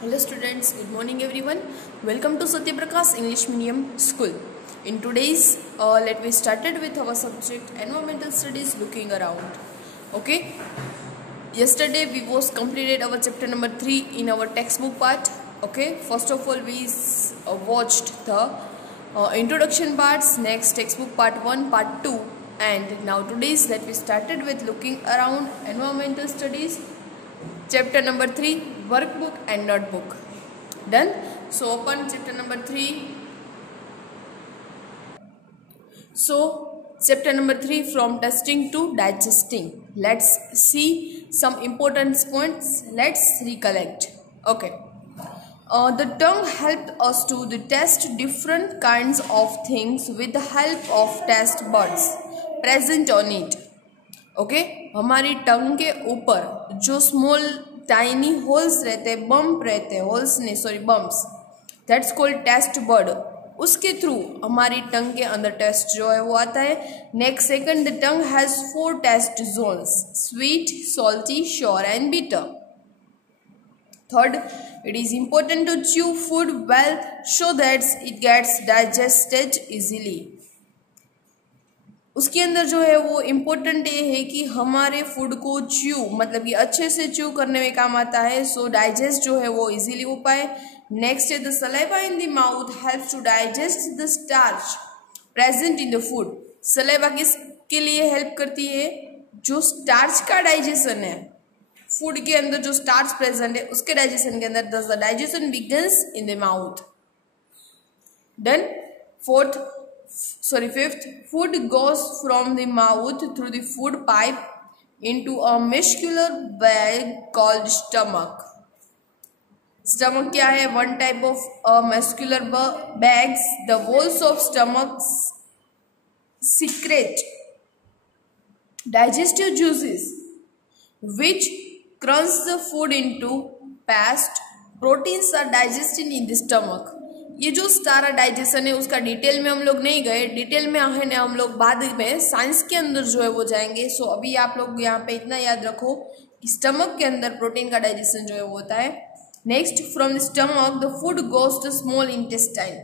Hello students, good morning everyone. Welcome to Satya Prakash English Medium School. In today's, let me started with our subject environmental studies looking around. Okay. Yesterday we was completed our chapter number 3 in our textbook part. Okay. First of all we watched the introduction parts, next textbook part 1, part 2, and now today's that we started with looking around environmental studies. Chapter number 3, workbook and notebook. Done. So open chapter number 3. So chapter number 3, from testing to digesting. Let's see some important points. Let's recollect. Okay. The tongue helped us to test different kinds of things with the help of taste buds present on it. Okay हमारी टंग के ऊपर जो small tiny holes रहते हैं, bump रहते हैं, holes नहीं sorry bumps, that's called taste bud. उसके थ्रू हमारी टंग के अंदर टेस्ट जो है वो आता है. Next second, the tongue has 4 taste zones, sweet, salty, sour and bitter. Third, it is important to chew food well so that it gets digested easily. उसके अंदर जो है वो इम्पोर्टेंट ये है कि हमारे फूड को च्यू मतलब कि अच्छे से च्यू करने में काम आता है, सो डाइजेस्ट जो है वो इजीली हो पाए. नेक्स्ट है, the saliva in the mouth helps to digest the starch present in the food. Saliva किसके लिए हेल्प करती है? जो स्टार्च का डाइजेशन है, फूड के अंदर जो स्टार्च प्रेजेंट है उसके डाइजेशन के अंदर the digestion begins in the mouth. Done. Fifth, food goes from the mouth through the food pipe into a muscular bag called stomach. Stomach क्या है? One type of muscular bags. The walls of stomach secrete digestive juices which crunch the food into paste. Proteins are digested in the stomach. ये जो सारा digestion है उसका detail में हम लोग नहीं गए, डिटेल में है ना हम लोग बाद में साइंस के अंदर जो है वो जाएंगे. सो अभी आप लोग यहाँ पे इतना याद रखो कि स्टमक के अंदर प्रोटीन का डाइजेशन जो है वो होता है. Next, from the stomach the food goes to small intestine.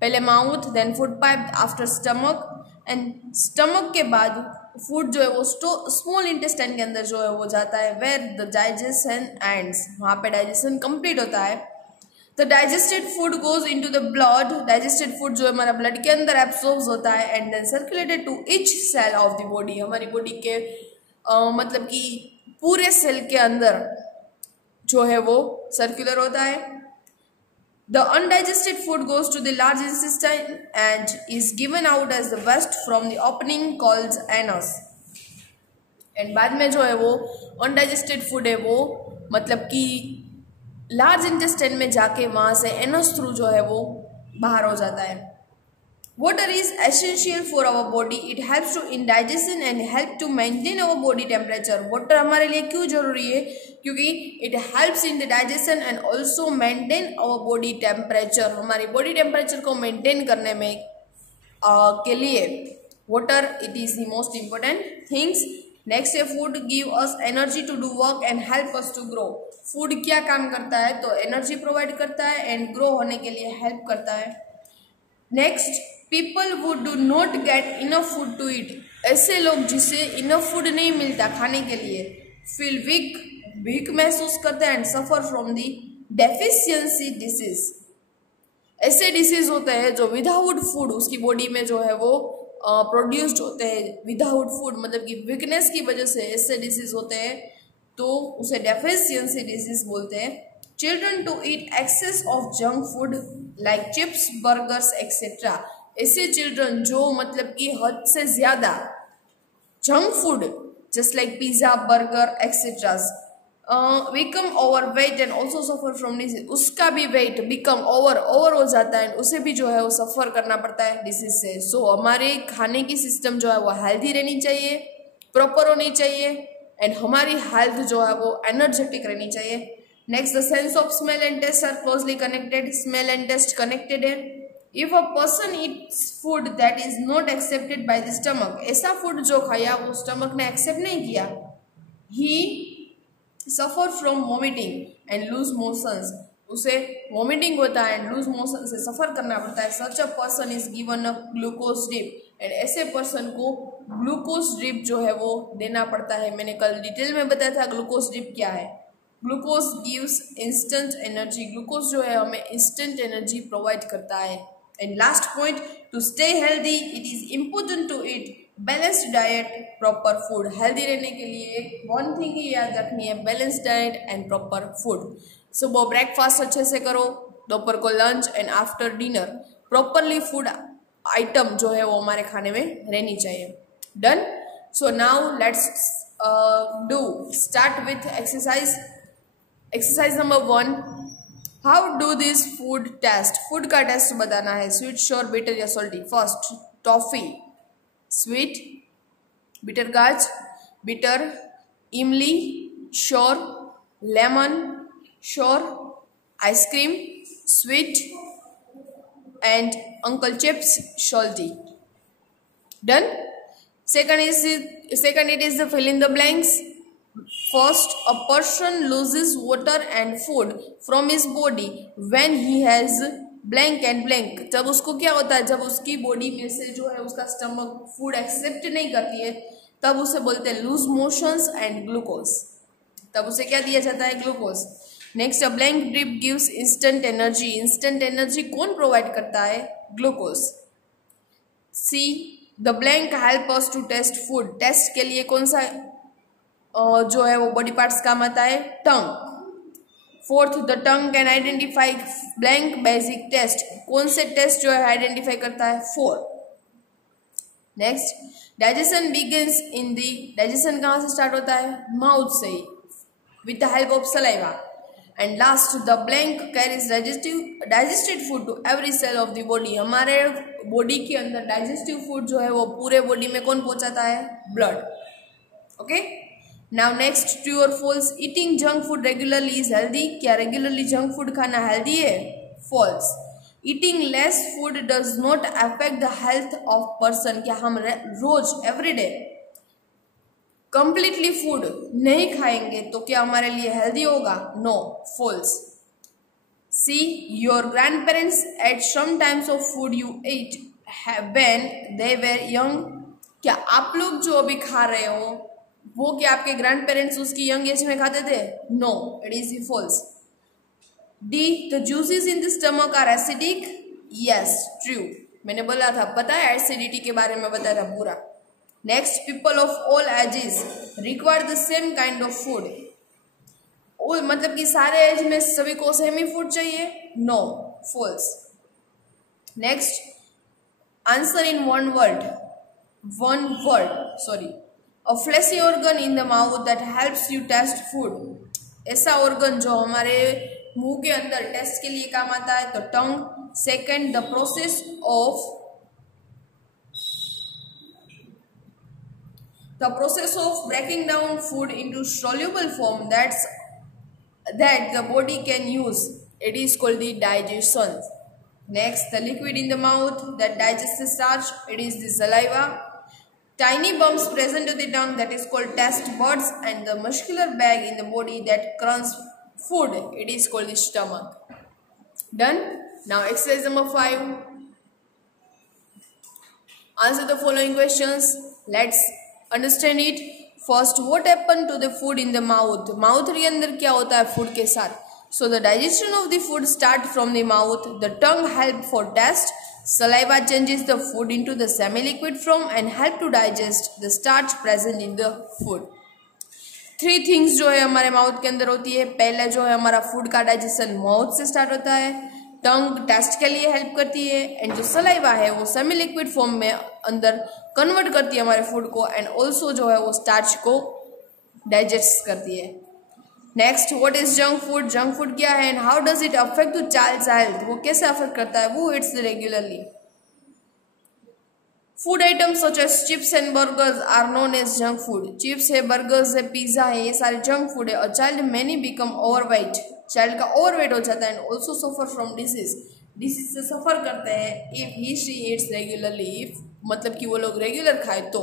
पहले mouth, then food pipe, after stomach, and stomach के बाद फूड जो है वो स्मॉल इंटेस्टाइन के अंदर जो है वो जाता है, वेयर द डाइजेशन एंड्स. वहाँ पे डाइजेशन कंप्लीट होता है. The digested food goes into the blood. Digested food जो हमारा ब्लड के अंदर एब्सॉर्ब होता है and then circulated to each cell of the body. हमारी बॉडी के मतलब कि पूरे सेल के अंदर जो है वो सर्कुलर होता है. The undigested food goes to the large intestine and is given out as the waste from the opening called anus. And बाद में जो है वो अनडाइजेस्टेड फूड है वो मतलब कि लार्ज इंटेस्टाइन में जाके वहाँ से एनस थ्रू जो है वो बाहर हो जाता है. Water is essential for our body. It helps to in digestion and help to maintain our body temperature. Water हमारे लिए क्यों जरूरी है? क्योंकि it helps in the digestion and also maintain our body temperature. हमारी बॉडी टेम्परेचर को maintain करने में के लिए water it is the most important things. Next है, food give us energy to do work and help us to grow. Food क्या काम करता है? तो एनर्जी प्रोवाइड करता है एंड ग्रो होने के लिए हेल्प करता है. Next, people who do not get enough food to eat. ऐसे लोग जिसे इनफ फूड नहीं मिलता खाने के लिए, फील वीक महसूस करते हैं and suffer from the deficiency disease. ऐसे डिसीज होते हैं जो विदाउट फूड उसकी बॉडी में जो है वो प्रोड्यूस्ड होते हैं. विदाउट फूड मतलब कि वीकनेस की वजह से ऐसे डिसीज होते हैं तो उसे डेफिशिएंसी डिसीज बोलते हैं. Children to eat excess of junk food like chips, burgers etcetera. ऐसे चिल्ड्रन जो मतलब कि हद से ज्यादा junk food just like pizza, burger etcetera become over weight and also suffer from disease. उसका भी वेट बिकम ओवर हो जाता है, उसे भी जो है वो सफर करना पड़ता है डिसीज से. सो हमारे खाने की सिस्टम जो है वो हेल्दी रहनी चाहिए, प्रॉपर होनी चाहिए एंड हमारी हेल्थ जो है वो एनर्जेटिक रहनी चाहिए. Next, the sense of smell and taste are closely connected. Smell and taste connected है. If a person eats food that is not accepted by the stomach, ऐसा फूड जो खाया वो स्टमक ने एक्सेप्ट नहीं किया, he suffer from vomiting and loose motions, उसे vomiting होता है एंड लूज मोशन से सफ़र करना पड़ता है। Such a person is given a glucose drip and ऐसे पर्सन को ग्लूकोज ड्रिप जो है वो देना पड़ता है। मैंने कल डिटेल में बताया था ग्लूकोज ड्रिप क्या है। Glucose gives instant energy, glucose जो है हमें इंस्टेंट एनर्जी प्रोवाइड करता है। And last point, to stay healthy it is important to eat balanced diet proper food. Healthy रहने के लिए वन थिंग ही याद रखनी है, balanced diet and proper food. सुबह ब्रेकफास्ट अच्छे से करो, दोपहर को lunch and after dinner properly food item जो है वो हमारे खाने में रहनी चाहिए। Done. So now let's do start with exercise. Exercise number 1, how do this food taste. Food का टेस्ट बताना है, स्वीट, श्योर, बिटर या salty. First, toffee, sweet, bitter गाज, बिटर, इमली, sour, lemon, sour, ice cream, sweet, and uncle chips, salty. Done. Second, it is the fill in the blanks. First, a person loses water and food from his body when he has blank and blank. जब उसको क्या होता है, जब उसकी body में से जो है उसका स्टमक फूड एक्सेप्ट नहीं करती है, तब उसे बोलते हैं लूज मोशंस एंड ग्लूकोज। तब उसे क्या दिया जाता है, glucose. Next, a blank drip gives instant energy. Instant energy कौन प्रोवाइड करता है, glucose. C, the blank help us to taste food. Taste के लिए कौन सा जो है वो बॉडी पार्ट्स काम आता है, tongue. Fourth, the tongue can identify blank basic taste. कौन से टेस्ट जो है आइडेंटिफाई करता है, 4। Next, digestion begins in the, digestion कहाँ से स्टार्ट होता है, माउथ से ही, with the help of saliva. And last, the blank carries digested food to every cell of the body. हमारे बॉडी के अंदर डाइजेस्टिव फूड जो है वो पूरे बॉडी में कौन पहुंचाता है, blood. Okay, now next, true और false. Eating junk food regularly is healthy. क्या रेगुलरली जंक फूड खाना हेल्दी है, false. Eating less food does not affect the health of person. क्या हम रोज एवरीडे कंप्लीटली फूड नहीं खाएंगे तो क्या हमारे लिए हेल्दी होगा, no, false. C, your grand parents ate some times of food you ate when they were young. क्या आप लोग जो अभी खा रहे हो वो क्या आपके ग्रैंड पेरेंट्स उसकी यंग एज में खाते थे, no, it is false. D, the juices in the stomach are acidic. Yes, true, मैंने बोला था, पता है एसिडिटी के बारे में बताया था पूरा। Next, people of all ages require the same kind of food. मतलब कि सारे एज में सभी को सेम ही फूड चाहिए, no, false. Next, answer in one word, sorry. A fleshy organ in the mouth that helps you taste food. ऐसा organ जो हमारे मुंह के अंदर टेस्ट के लिए काम आता है, तो tongue. Second, the process of breaking down food into soluble form that the body can use, it is called the digestion. Next, the liquid in the mouth that digests the starch, it is the saliva. Tiny bumps present to the tongue, that is called taste buds, and the muscular bag in the body that crunches food, it is called the stomach. Done. Now exercise number 5. Answer the following questions. Let's understand इट। First, what happen to the food in the mouth. Mouth के अंदर क्या होता है food के साथ। So the digestion of the food start from the mouth. The tongue help for taste. Saliva changes the food into the semi liquid form and help to digest the starch present in the food. 3 things जो है हमारे mouth के अंदर होती है। पहले जो है हमारा फूड का डाइजेशन माउथ से स्टार्ट होता है। टंग टेस्ट के लिए हेल्प करती है एंड जो सलाइवा है वो सेमी लिक्विड फॉर्म में अंदर कन्वर्ट करती है हमारे फूड को एंड ऑल्सो जो है वो स्टार्च को डाइजेस्ट करती है। Next, what is junk food. Junk food क्या है and how does it affect to child's health. वो कैसे अफेक्ट करता है, वो it's regularly. Food items such as chips and burgers are known as junk food. Chips है, burgers है, pizza है, ये सारे जंक फूड है। A child many become overweight. Child का ओवरवेट हो जाता है and also suffer from disease से सफर करते हैं if he she Yeats regularly. If मतलब कि वो लोग रेगुलर खाए तो।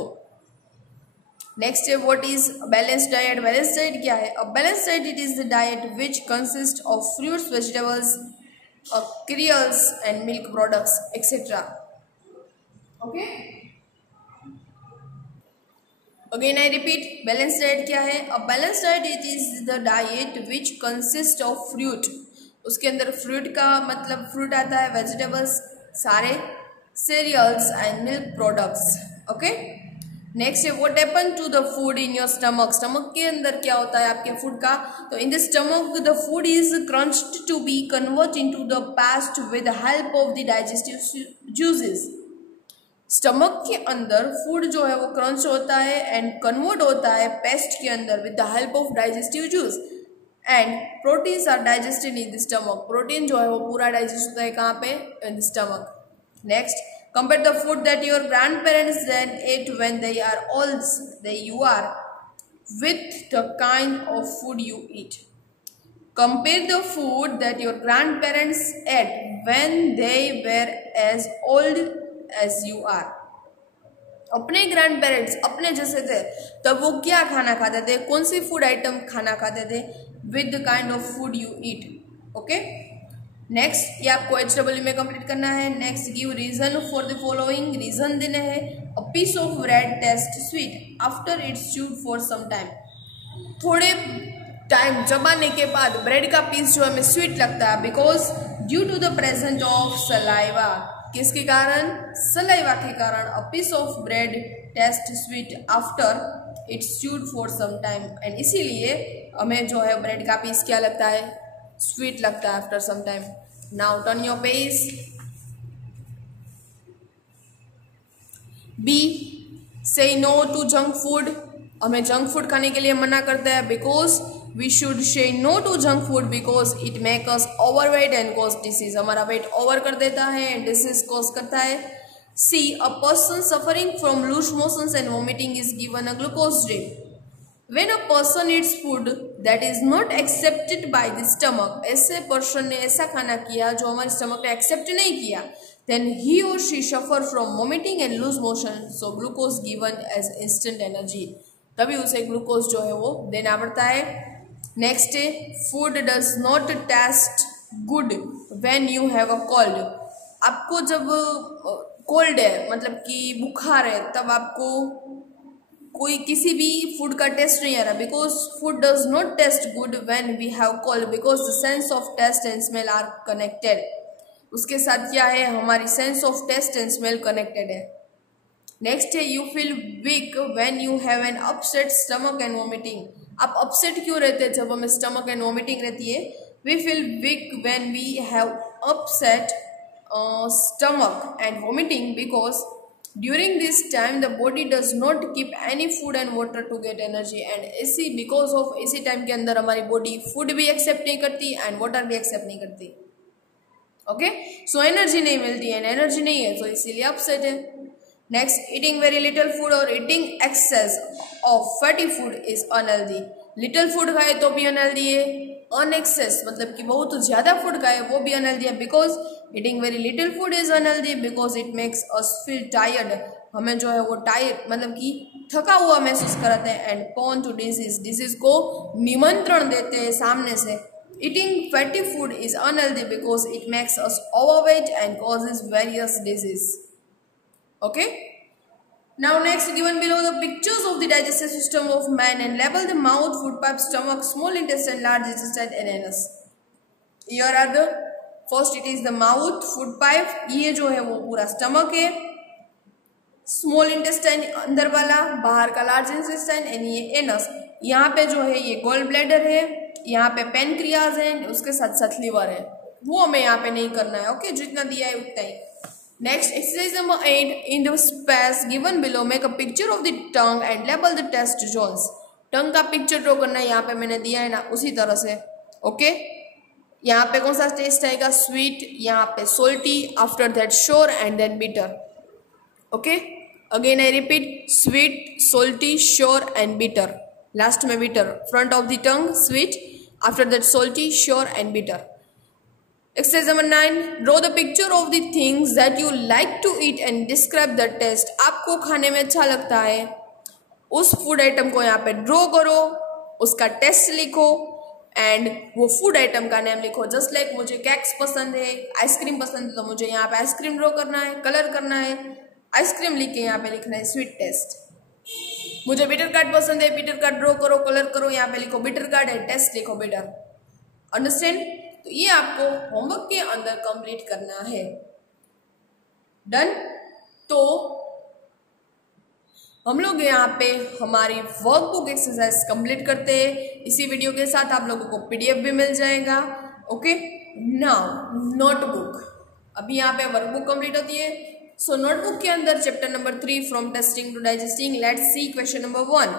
नेक्स्ट है what is balance diet. Balance diet क्या है? A balance diet it is the diet which consist of fruits, vegetables, cereals and milk products etc. Okay, again I repeat, balanced diet क्या है? A balanced diet it is the diet which consists of fruit, उसके अंदर fruit का मतलब fruit आता है, vegetables सारे, cereals and milk products. Okay, next है what happen to the food in your stomach. Stomach के अंदर क्या होता है आपके फूड का? तो in the stomach the food is crunched to be convert into the paste with the help of the digestive juices. Stomach के अंदर फूड जो है वो क्रंच होता है एंड कन्वर्ट होता है पेस्ट के अंदर with the help of digestive juice and proteins are digested in the stomach. Protein जो है वो पूरा डाइजेस्ट होता है कहाँ पे? In the stomach. Next, compare the food that your grandparents then ate when they are old you are with the kind of food you eat. Compare the food that your grandparents ate when they were as old as you are. अपने grand parents अपने जैसे थे तब वो क्या खाना खाते थे, कौन सी फूड आइटम खाना खाते थे, with the kind of food you eat. Okay, next ये आपको HW में कंप्लीट करना है. Next, give reason for the following. Reason देना है a piece of bread taste sweet after it's chewed for some time. थोड़े टाइम चबाने के बाद ब्रेड का पीस जो हमें स्वीट लगता है because due to the present of saliva. किसके कारण? सलाइवा के कारण. A piece of bread taste sweet after it's chewed for some time. And इसीलिए हमें जो है ब्रेड का पीस क्या लगता है? स्वीट लगता है after some time. Now turn your page. B, say no to junk food. हमें जंक फूड खाने के लिए मना करते हैं because we should say no to junk food because it make us overweight and cause disease. हमारा weight over कर देता है एंड डिसीज कॉज करता है. See, a person suffering from loose motions and vomiting is given a glucose drink. When a person eats food that is not accepted by the stomach, ऐसे person ने ऐसा खाना किया जो हमारे स्टमक ने एक्सेप्ट नहीं किया, then he or she suffer from vomiting and loose motion, so glucose given as instant energy. तभी उसे ग्लूकोज जो है वो देना पड़ता है. नेक्स्ट है, food does not taste good when you have a cold. आपको जब कोल्ड है मतलब कि बुखार है तब आपको कोई किसी भी फूड का टेस्ट नहीं आ रहा because food does not taste good when we have cold because the sense of taste and smell are connected. उसके साथ क्या है? हमारी sense of taste and smell connected है. नेक्स्ट है, you feel weak when you have an upset stomach and vomiting. आप upset क्यों रहते हैं जब हमें स्टमक एंड वोमिटिंग रहती है? We feel weak when we have upset stomach and vomiting because during this time the body does not keep any food and water to get energy and इसी because of इसी time के अंदर हमारी body food भी accept नहीं करती and water भी accept नहीं करती. ओके, सो एनर्जी नहीं मिलती है, एनर्जी नहीं है तो इसीलिए अपसेट है. Next, eating very little food और eating excess of fatty food is unhealthy. Little food खाए तो भी अनहेल्दी है, अनएक्सेस मतलब कि बहुत ज़्यादा फूड खाए वो भी अनहेल्दी है. Because eating very little food is unhealthy because it makes us feel tired. हमें जो है वो टायर्ड मतलब कि थका हुआ महसूस कराते हैं and prone to disease. Disease को निमंत्रण देते हैं सामने से. Eating fatty food is unhealthy because it makes us overweight and causes various disease. Okay, now next, given below the pictures of the digestive system of man and label the mouth, food pipe, stomach, small intestine, large intestine and anus. Here are the first, it is the mouth, food pipe. ये जो है वो पूरा stomach है, small intestine अंदर वाला, बाहर का large intestine and ये anus. यहाँ पे जो है ये gall bladder है, यहाँ पे pancreas है, उसके साथ साथ liver है. वो हमें यहाँ पे नहीं करना है. ओके, जितना दिया है उतना ही. Next, exercise number 8. In the space given below, make a picture of the tongue and label the test zones. टंग का पिक्चर ड्रॉ करना है, यहाँ पे मैंने दिया है ना उसी तरह से. ओके, यहाँ पे कौन सा टेस्ट आएगा? स्वीट, यहाँ पे salty, after that sour and then bitter. Okay, again I repeat, sweet, salty, sour and bitter. Last में bitter. Front of the tongue sweet, after that salty, sour and bitter. Exercise number 9. Draw the picture of the things that you like to eat and describe the taste. आपको खाने में अच्छा लगता है उस food item को यहाँ पे ड्रॉ करो, उसका टेस्ट लिखो एंड वो फूड आइटम का नेम लिखो। जस्ट लाइक मुझे केक्स पसंद है, आइसक्रीम पसंद है, तो मुझे यहाँ पे आइसक्रीम ड्रॉ करना है, कलर करना है, आइसक्रीम लिख के यहाँ पे लिखना है स्वीट टेस्ट। मुझे बिटर कार्ड पसंद है, बिटर कार्ड ड्रॉ करो, कलर करो, यहाँ पे लिखो बिटर कार्ड है, टेस्ट लिखो बिटर। अंडरस्टैंड? तो ये आपको होमवर्क के अंदर कंप्लीट करना है। डन? तो हम लोग यहाँ पे हमारी वर्कबुक एक्सरसाइज कंप्लीट करते हैं। इसी वीडियो के साथ आप लोगों को पीडीएफ भी मिल जाएगा। Okay, now notebook. अभी यहाँ पे वर्कबुक कंप्लीट होती है। सो नोटबुक के अंदर chapter number 3 from tasting to digesting, let's see question number 1।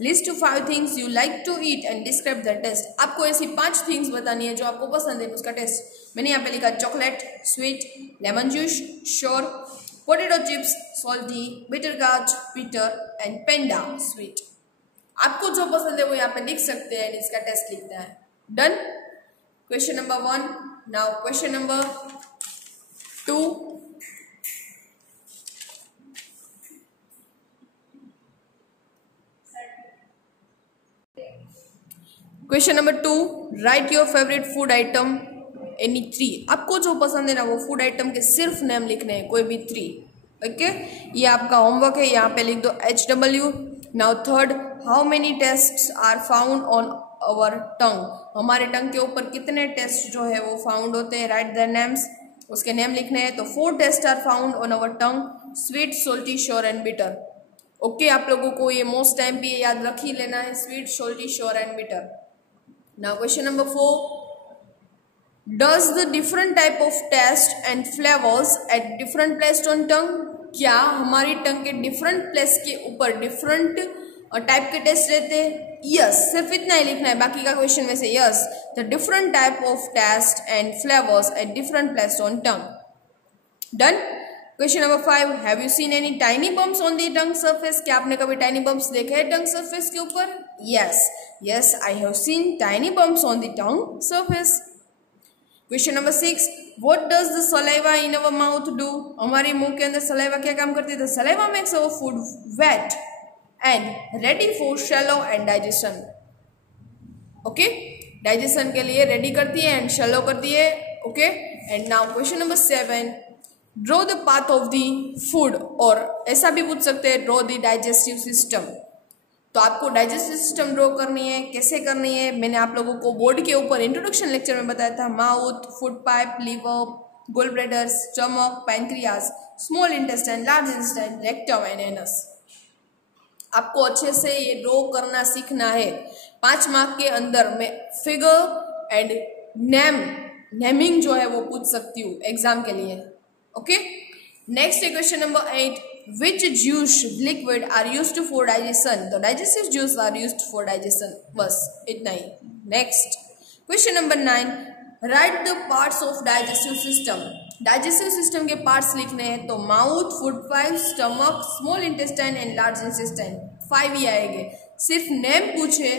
List 5 things you like to eat and describe the taste. आपको ऐसी 5 थिंग्स बतानी है जो आपको पसंद है, उसका टेस्ट। मैंने यहाँ पे लिखा chocolate, sweet, lemon juice, sour, potato chips, salty, bitter gourd, bitter and peda, sweet. आपको जो पसंद है वो यहाँ पे लिख सकते हैं, इसका टेस्ट लिखना है। Done? Question number 1। Now question number 2। Question number 2, right your favourite food item any 3। आपको जो पसंद है ना वो फूड आइटम के सिर्फ नेम लिखने हैं, कोई भी 3। ओके, ये आपका होमवर्क है। यहाँ पे लिख दो HW। Now third, how many tastes are found on our tongue. हमारे टंग के ऊपर कितने टेस्ट जो है वो फाउंड होते हैं। राइट द नेम्स, उसके नेम लिखने हैं। तो 4 taste are found on our tongue, sweet, salty, sour and bitter. Okay, आप लोगों को ये मोस्ट टाइम भी याद रख ही लेना है, sweet, salty, sour and bitter. Now question number 4, does the different type of taste and flavors at different placed on tongue। क्या हमारी टंग के डिफरेंट प्लेस के ऊपर डिफरेंट टाइप के टेस्ट रहते हैं? यस, सिर्फ इतना ही लिखना है, बाकी का क्वेश्चन में से yes, the different type of taste and flavours at different place on tongue. Done? Question number 5, have you seen any tiny bumps on the tongue surface. क्या आपने कभी टाइनी बम्प्स देखे हैं टंग सरफेस के ऊपर? Yes, I have seen tiny bumps on the tongue surface. Question number 6, what does the saliva in our mouth do. हमारे मुंह के अंदर सलाइवा क्या काम करती है? The saliva makes our food wet and ready for swallow and digestion. Okay, digestion के लिए रेडी करती है एंड शैलो करती है। Okay, and now question number 7, draw the path of the food. और ऐसा भी पूछ सकते हैं, ड्रॉ द डाइजेस्टिव सिस्टम। तो आपको डाइजेस्टिव सिस्टम ड्रॉ करनी है, कैसे करनी है मैंने आप लोगों को बोर्ड के ऊपर इंट्रोडक्शन लेक्चर में बताया था। Mouth, food pipe, liver, gall bladder, stomach, pancreas, small intestine, large intestine, rectum and anus. आपको अच्छे से ये ड्रॉ करना सीखना है। 5 मार्क के अंदर मैं फिगर एंड नेमिंग जो है वो पूछ सकती हूँ एग्जाम के लिए। ओके, नेक्स्ट है question number 8, which juice liquid are used for digestion। तो digestive juice are used for digestion, बस इतना ही। Next question number 9, write the parts of digestive system. Digestive system के पार्ट्स लिखने हैं, तो mouth, food pipe, stomach, small intestine and large intestine. 5 ही आएंगे। सिर्फ नेम पूछे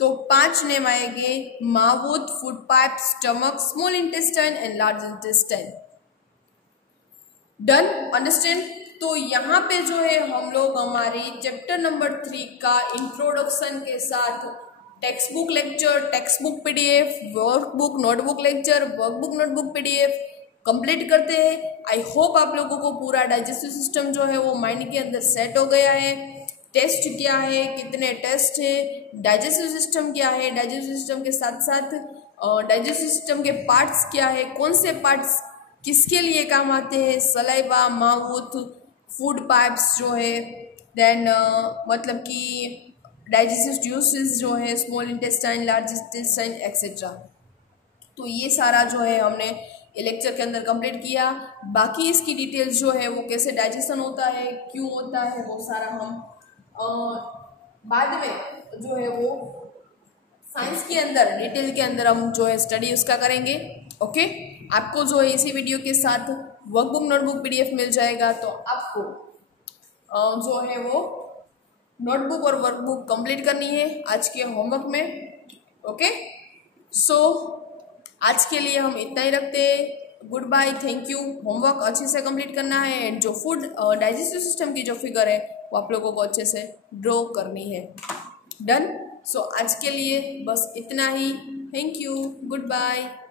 तो 5 नेम आएंगे, mouth, food pipe, stomach, small intestine and large intestine. Done? Understand? तो यहाँ पे जो है हम लोग हमारी चैप्टर नंबर 3 का इंट्रोडक्शन के साथ text book lecture, text book PDF, workbook notebook lecture, workbook notebook PDF complete करते हैं। आई होप आप लोगों को पूरा डाइजेस्टिव सिस्टम जो है वो माइंड के अंदर सेट हो गया है। टेस्ट क्या है, कितने टेस्ट है, डाइजेस्टिव सिस्टम क्या है, डाइजेस्टिव सिस्टम के साथ साथ डाइजेस्टिव सिस्टम के पार्ट्स क्या है, कौन से पार्ट्स किसके लिए काम आते हैं, सलाइवा, माउथ, फूड पाइप्स जो है, देन मतलब कि डाइजेस्टिव जूसेस जो है, small intestine, large intestine etcetera. तो ये सारा जो है हमने ये लेक्चर के अंदर कंप्लीट किया। बाकी इसकी डिटेल्स जो है वो कैसे डाइजेशन होता है, क्यों होता है, वो सारा हम बाद में जो है वो साइंस के अंदर डिटेल के अंदर हम जो है स्टडी उसका करेंगे। ओके, आपको जो है इसी वीडियो के साथ वर्कबुक नोटबुक पीडीएफ मिल जाएगा। तो आपको जो है वो नोटबुक और वर्कबुक कंप्लीट करनी है आज के होमवर्क में। ओके, सो आज के लिए हम इतना ही रखते हैं। Good bye, thank you. Homework अच्छे से कंप्लीट करना है एंड जो फूड डाइजेस्टिव सिस्टम की जो फिगर है वो आप लोगों को अच्छे से ड्रॉ करनी है। डन। सो आज के लिए बस इतना ही। Thank you, good bye.